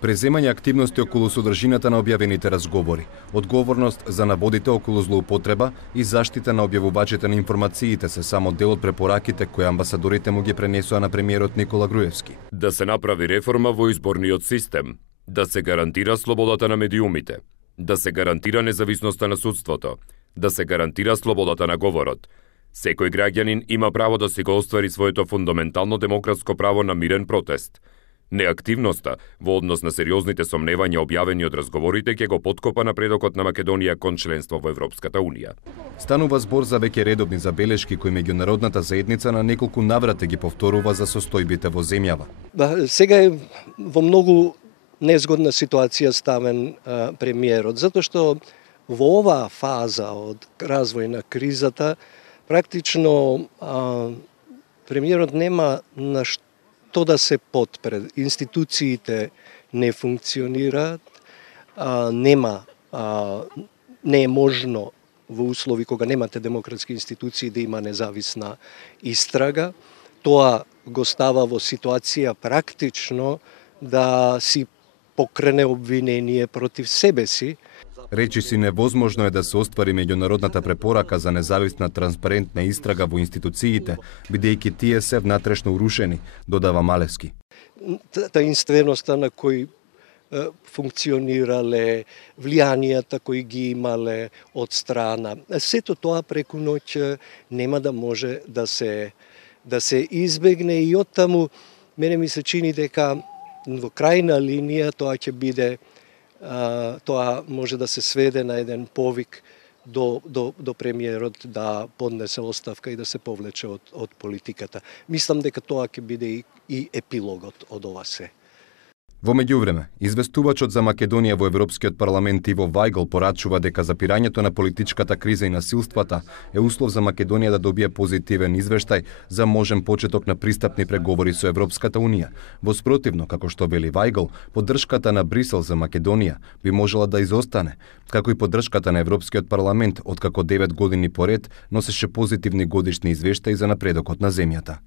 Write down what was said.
Преземање активности околу содржината на објавените разговори, одговорност за наводите околу злоупотреба и заштита на објавувачите на информациите се само дел од препораките кои амбасадорите му ги пренесоа на премиерот Никола Груевски. Да се направи реформа во изборниот систем, да се гарантира слободата на медиумите, да се гарантира независноста на судството, да се гарантира слободата на говорот. Секој граѓанин има право да си го оствари своето фундаментално демократско право на мирен протест. Неактивноста во однос на сериозните сомневања објавени од разговорите ќе го поткопа напредокот на Македонија кон членство во Европската Унија. Станува збор за веќе редовни забелешки кои меѓународната заедница на неколку наврати ги повторува за состојбите во земјава. Сега е во многу незгодна ситуација ставен премиерот, затоа што во оваа фаза од развој на кризата практично премиерот нема на што да се потпре. Институциите не функционираат, не е можно во услови кога немате демократски институции да има независна истрага. Тоа го става во ситуација практично да си покрене обвинение против себе си. Речи си невозможно е да се оствари меѓународната препорака за независна транспарентна истрага во институциите, бидејќи тие се внатрешно урушени, додава Малевски. Таинственоста на кој функционирале, влијанијата кои ги имале од страна. Сето тоа преку ноќ нема да може да се избегне и оттаму мене ми се чини дека во крајна линија тоа може да се сведе на еден повик до премиерот да поднесе оставка и да се повлече од политиката. Мислам дека тоа ќе биде и епилогот од ова се. Во меѓувреме, известувачот за Македонија во Европскиот парламент Иво Вајгл порачува дека запирањето на политичката криза и насилствата е услов за Македонија да добие позитивен извештај за можен почеток на пристапни преговори со Европската Унија. Во спротивно, како што вели Вајгл, поддршката на Брисел за Македонија би можела да изостане, како и поддршката на Европскиот парламент откако 9 години поред носеше позитивни годишни извештаи за напредокот на земјата.